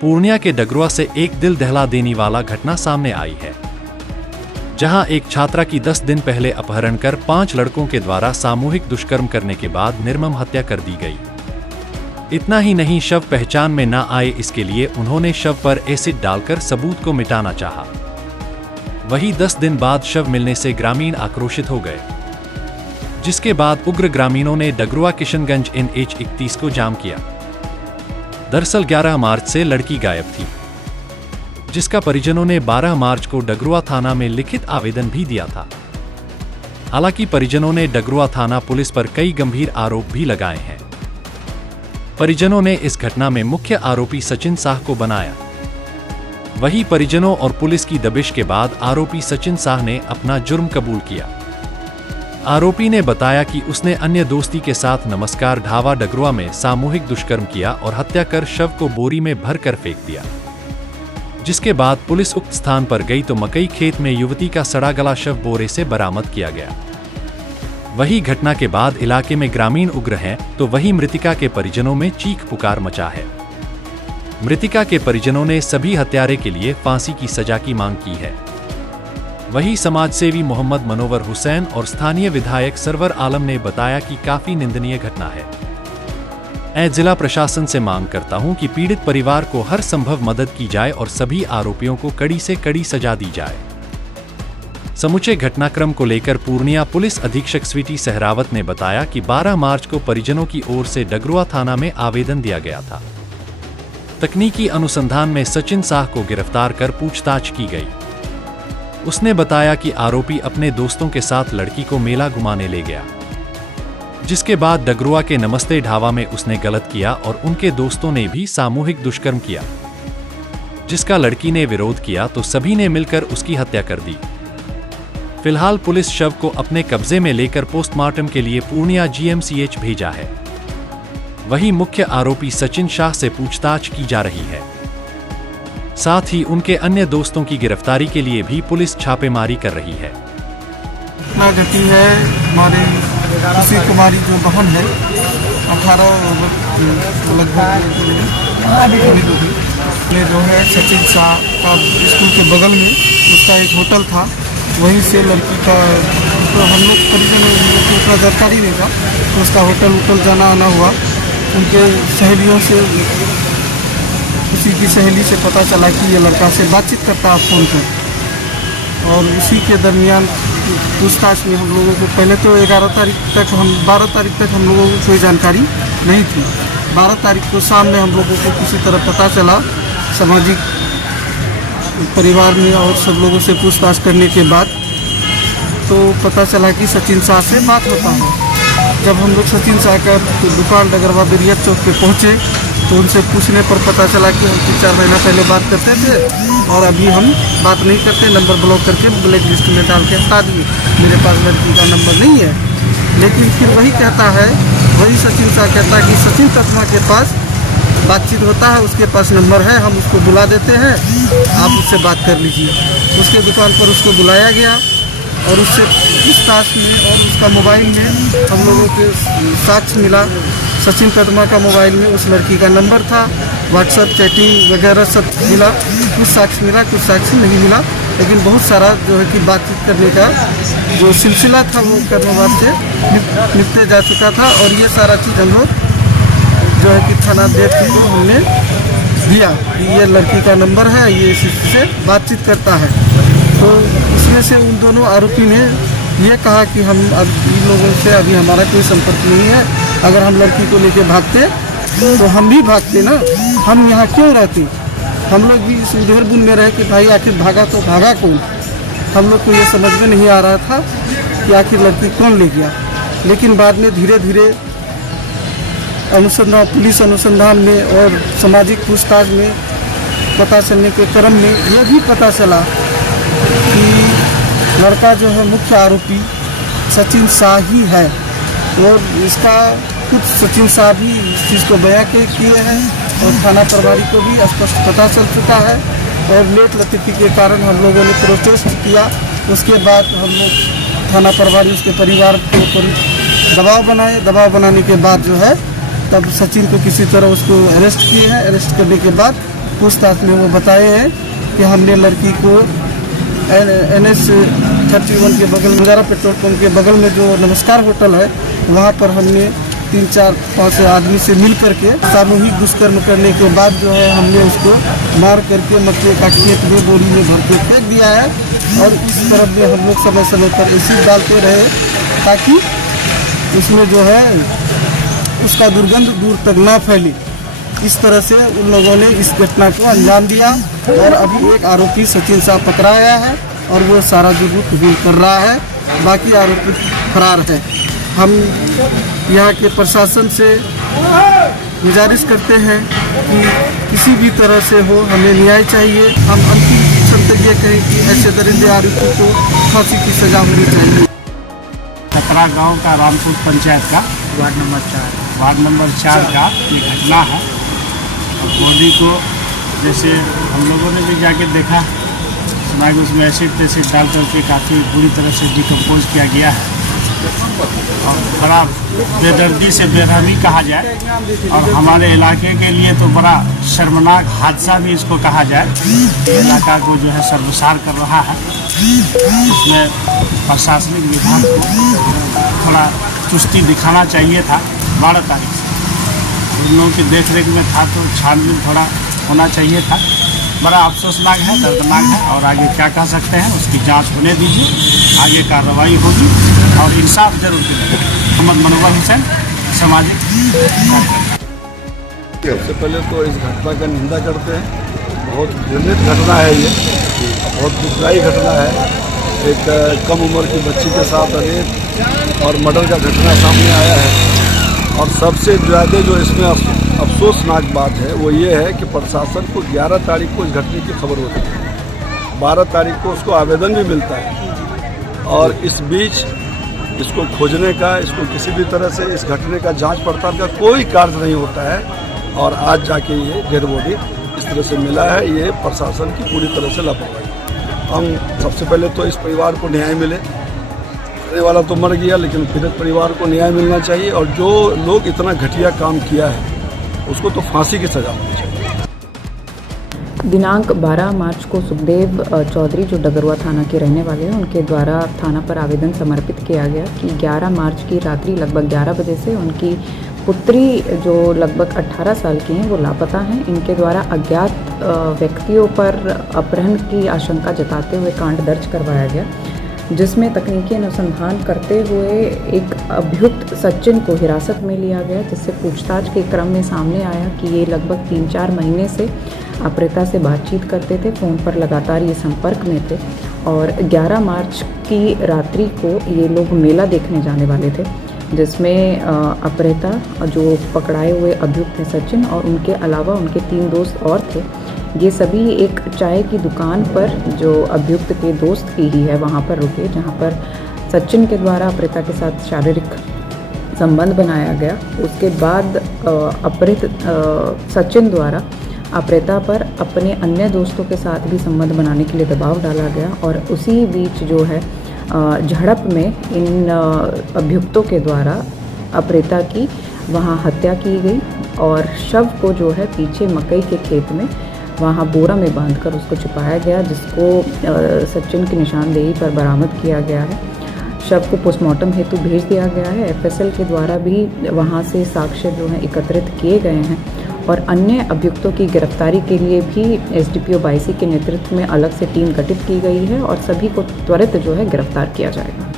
पूर्णिया के डगरुआ से एक दिल दहला देने वाला घटना सामने आई है, जहां एक छात्रा की 10 दिन पहले अपहरण कर 5 लड़कों के द्वारा सामूहिक दुष्कर्म करने के बाद निर्मम हत्या कर दी गई। इतना ही नहीं, शव पहचान में न आए इसके लिए उन्होंने शव पर एसिड डालकर सबूत को मिटाना चाहा। वहीं 10 दिन बाद शव मिलने से ग्रामीण आक्रोशित हो गए, जिसके बाद उग्र ग्रामीणों ने डगरुआ किशनगंज NH 31 को जाम किया। दरअसल 11 मार्च से लड़की गायब थी, जिसका परिजनों ने 12 मार्च को डगरुआ थाना में लिखित आवेदन भी दिया था। हालांकि परिजनों ने डगरुआ थाना पुलिस पर कई गंभीर आरोप भी लगाए हैं। परिजनों ने इस घटना में मुख्य आरोपी सचिन साह को बनाया। वहीं परिजनों और पुलिस की दबिश के बाद आरोपी सचिन साह ने अपना जुर्म कबूल किया। आरोपी ने बताया कि उसने अन्य दोस्ती के साथ नमस्कार ढाबा डगरुआ में सामूहिक दुष्कर्म किया और हत्या कर शव को बोरी में भरकर फेंक दिया। जिसके बाद पुलिस उक्त स्थान पर गई तो मकई खेत में युवती का सड़ा गला शव बोरे से बरामद किया गया। वही घटना के बाद इलाके में ग्रामीण उग्र हैं, तो वही मृतिका के परिजनों में चीख पुकार मचा है। मृतिका के परिजनों ने सभी हत्यारे के लिए फांसी की सजा की मांग की है। वही समाजसेवी मोहम्मद मनोवर हुसैन और स्थानीय विधायक सरवर आलम ने बताया कि काफी निंदनीय घटना है। मैं जिला प्रशासन से मांग करता हूं कि पीड़ित परिवार को हर संभव मदद की जाए और सभी आरोपियों को कड़ी से कड़ी सजा दी जाए। समूचे घटनाक्रम को लेकर पूर्णिया पुलिस अधीक्षक स्वीटी सहरावत ने बताया कि 12 मार्च को परिजनों की ओर से डगरुआ थाना में आवेदन दिया गया था। तकनीकी अनुसंधान में सचिन साह को गिरफ्तार कर पूछताछ की गई। उसने बताया कि आरोपी अपने दोस्तों के साथ लड़की को मेला घुमाने ले गया, जिसके बाद डगरुआ के नमस्ते ढाबा में उसने गलत किया और उनके दोस्तों ने भी सामूहिक दुष्कर्म किया, जिसका लड़की ने विरोध किया तो सभी ने मिलकर उसकी हत्या कर दी। फिलहाल पुलिस शव को अपने कब्जे में लेकर पोस्टमार्टम के लिए पूर्णिया GMCH भेजा है। वहीं मुख्य आरोपी सचिन शाह से पूछताछ की जा रही है। साथ ही उनके अन्य दोस्तों की गिरफ्तारी के लिए भी पुलिस छापेमारी कर रही है। घटना घटी है हमारे खुशी कुमारी जो बहन है, 18 लगभग में जो है सचिन शाह का स्कूल के बगल में उसका एक होटल था, वहीं से लड़की का तो हम लोग परिजनों को उतना जानकारी नहीं था, तो उसका होटल जाना आना हुआ। उनके सहेलियों से, उसी की सहेली से पता चला कि ये लड़का से बातचीत करता है फ़ोन पर, और उसी के दरमियान पूछताछ में हम लोगों को पहले तो 12 तारीख तक हम लोगों को कोई जानकारी नहीं थी। 12 तारीख को शाम में हम लोगों को किसी तरह पता चला, सामाजिक परिवार में और सब लोगों से पूछताछ करने के बाद तो पता चला कि सचिन शाह से बात होता है। जब हम लोग सचिन शाह का दुकान डगरवा बेरिया चौक पे पहुँचे तो उनसे पूछने पर पता चला कि हम 3-4 महीना पहले बात करते थे और अभी हम बात नहीं करते, नंबर ब्लॉक करके ब्लैक लिस्ट में डाल के हटा दिए, मेरे पास लड़की का नंबर नहीं है। लेकिन फिर वही कहता है, वही सचिन शाह कहता है कि सचिन तत्मा के पास बातचीत होता है, उसके पास नंबर है, हम उसको बुला देते हैं, आप उससे बात कर लीजिए। उसके दुकान पर उसको बुलाया गया और उससे पूछताछ में और उसका मोबाइल में हम लोगों के साक्ष्य मिला। सचिन तत्मा का मोबाइल में उस लड़की का नंबर था, व्हाट्सएप चैटिंग वगैरह सब मिला। कुछ साक्ष्य मिला, कुछ साक्ष्य नहीं मिला, लेकिन बहुत सारा जो है कि बातचीत करने का जो सिलसिला था वो करने वास्ते निपटे जा चुका था। और ये सारा चीज़ हम लोग जो है कि थाना अध्यक्ष को हमने दिया कि ये लड़की का नंबर है, ये इसी से बातचीत करता है। तो इसमें से उन दोनों आरोपी ने ये कहा कि हम अब इन लोगों से अभी हमारा कोई संपर्क नहीं है, अगर हम लड़की को लेके भागते तो हम भी भागते ना, हम यहाँ क्यों रहते, हम लोग भी इस उधेड़बुन में रहे कि भाई आखिर भागा तो भागा कौन। हम लोग को ये समझ में नहीं आ रहा था कि आखिर लड़की कौन ले गया। लेकिन बाद में धीरे धीरे पुलिस अनुसंधान में और सामाजिक पूछताछ में पता चलने के क्रम में ये भी पता चला कि लड़का जो है मुख्य आरोपी सचिन शाह ही है, और इसका खुद सचिन शाह भी इस चीज़ को बयां किए हैं और थाना प्रभारी को भी स्पष्ट पता चल चुका है। और लेट लतीफ़ी के कारण हम लोगों ने प्रोटेस्ट किया, उसके बाद हम लोग थाना प्रभारी उसके परिवार के ऊपर दबाव बनाए। दबाव बनाने के बाद जो है तब सचिन को किसी तरह उसको अरेस्ट किए हैं। अरेस्ट करने के बाद पूछताछ में वो बताए हैं कि हमने लड़की को NH 31 के बगल में नजारा पेट्रोल पंप के बगल में जो नमस्कार होटल है वहाँ पर हमने 3-4-5 आदमी से मिल करके सामूहिक दुष्कर्म करने के बाद जो है हमने उसको मार करके मक्के का खेत में बोरी में भर के फेंक दिया है। और इस तरफ में हम लोग समय समय पर एसिड डालते रहे ताकि उसमें जो है उसका दुर्गंध दूर तक ना फैले। इस तरह से उन लोगों ने इस घटना को अंजाम दिया और अभी एक आरोपी सचिन साहब पकड़ाया है और वो सारा जुर्म कबूल कर रहा है, बाकी आरोपी फरार है। हम यहाँ के प्रशासन से गुजारिश करते हैं कि किसी भी तरह से हो हमें न्याय चाहिए। हम अंतिम क्षण तक ये कहें कि ऐसे दरिंदे आरोपी को फांसी की सजा होनी चाहिए। खतरा गांव का रामपुर पंचायत का वार्ड नंबर 4 का ये घटना है। और बॉडी को जैसे हम लोगों ने भी जाके देखा, सुना कि उसमें एसिड डाल करके काफ़ी बुरी तरह से डिकम्पोज किया गया है और बड़ा बेदर्दी से बेरहमी कहा जाए और हमारे इलाके के लिए तो बड़ा शर्मनाक हादसा भी इसको कहा जाए। इलाका को जो है सर्वसार कर रहा है। इसमें प्रशासनिक विभाग को थोड़ा चुस्ती दिखाना चाहिए था 12 तारीख से। उन लोगों की देख रेख में था तो छानबीन थोड़ा होना चाहिए था। बड़ा अफसोसनाक है, दर्दनाक है और आगे क्या कह सकते हैं उसकी जांच होने दीजिए, आगे कार्रवाई होगी और इंसाफ जरूर मिलेगा। मोहम्मद मनोवर हुसैन, सामाजिक। सबसे पहले तो इस घटना का निंदा करते हैं। बहुत घृणित घटना है ये, बहुत दुखदायी घटना है। एक कम उम्र की बच्ची के साथ रेप और मर्डर का घटना सामने आया है। और सबसे ज़्यादा जो इसमें अफसोसनाक बात है वो ये है कि प्रशासन को 11 तारीख को इस घटने की खबर होती है, 12 तारीख को उसको आवेदन भी मिलता है और इस बीच इसको खोजने का, इसको किसी भी तरह से इस घटने का जांच पड़ताल का कोई कार्य नहीं होता है। और आज जाके ये डेड बॉडी इस तरह से मिला है, ये प्रशासन की पूरी तरह से लापरवाही। हम सबसे पहले तो इस परिवार को न्याय मिले। मरने वाला तो मर गया, लेकिन पीड़ित परिवार को न्याय मिलना चाहिए और जो लोग इतना घटिया काम किया है उसको तो फांसी की सजा होनी चाहिए। दिनांक 12 मार्च को सुखदेव चौधरी जो डगरुआ थाना के रहने वाले हैं उनके द्वारा थाना पर आवेदन समर्पित किया गया कि 11 मार्च की रात्रि लगभग 11 बजे से उनकी पुत्री जो लगभग 18 साल की हैं वो लापता हैं। इनके द्वारा अज्ञात व्यक्तियों पर अपहरण की आशंका जताते हुए कांड दर्ज करवाया गया, जिसमें तकनीकी अनुसंधान करते हुए एक अभियुक्त सचिन को हिरासत में लिया गया, जिससे पूछताछ के क्रम में सामने आया कि ये लगभग 3-4 महीने से अपहृता से बातचीत करते थे, फ़ोन पर लगातार ये संपर्क में थे और 11 मार्च की रात्रि को ये लोग मेला देखने जाने वाले थे, जिसमें अपहृता जो पकड़ाए हुए अभियुक्त थे सचिन और उनके अलावा उनके 3 दोस्त और थे। ये सभी एक चाय की दुकान पर जो अभियुक्त के दोस्त की ही है वहाँ पर रुके, जहाँ पर सचिन के द्वारा अपहृता के साथ शारीरिक संबंध बनाया गया। उसके बाद अपहृत सचिन द्वारा अपहृता पर अपने अन्य दोस्तों के साथ भी संबंध बनाने के लिए दबाव डाला गया और उसी बीच जो है झड़प में इन अभियुक्तों के द्वारा अपहृता की वहाँ हत्या की गई और शव को जो है पीछे मकई के खेत में वहाँ बोरा में बांधकर उसको छुपाया गया, जिसको सचिन की निशानदेही पर बरामद किया गया है। शव को पोस्टमार्टम हेतु भेज दिया गया है। FSL के द्वारा भी वहाँ से साक्ष्य जो हैं एकत्रित किए गए हैं और अन्य अभियुक्तों की गिरफ्तारी के लिए भी SDPO 22 के नेतृत्व में अलग से टीम गठित की गई है और सभी को त्वरित जो है गिरफ्तार किया जाएगा।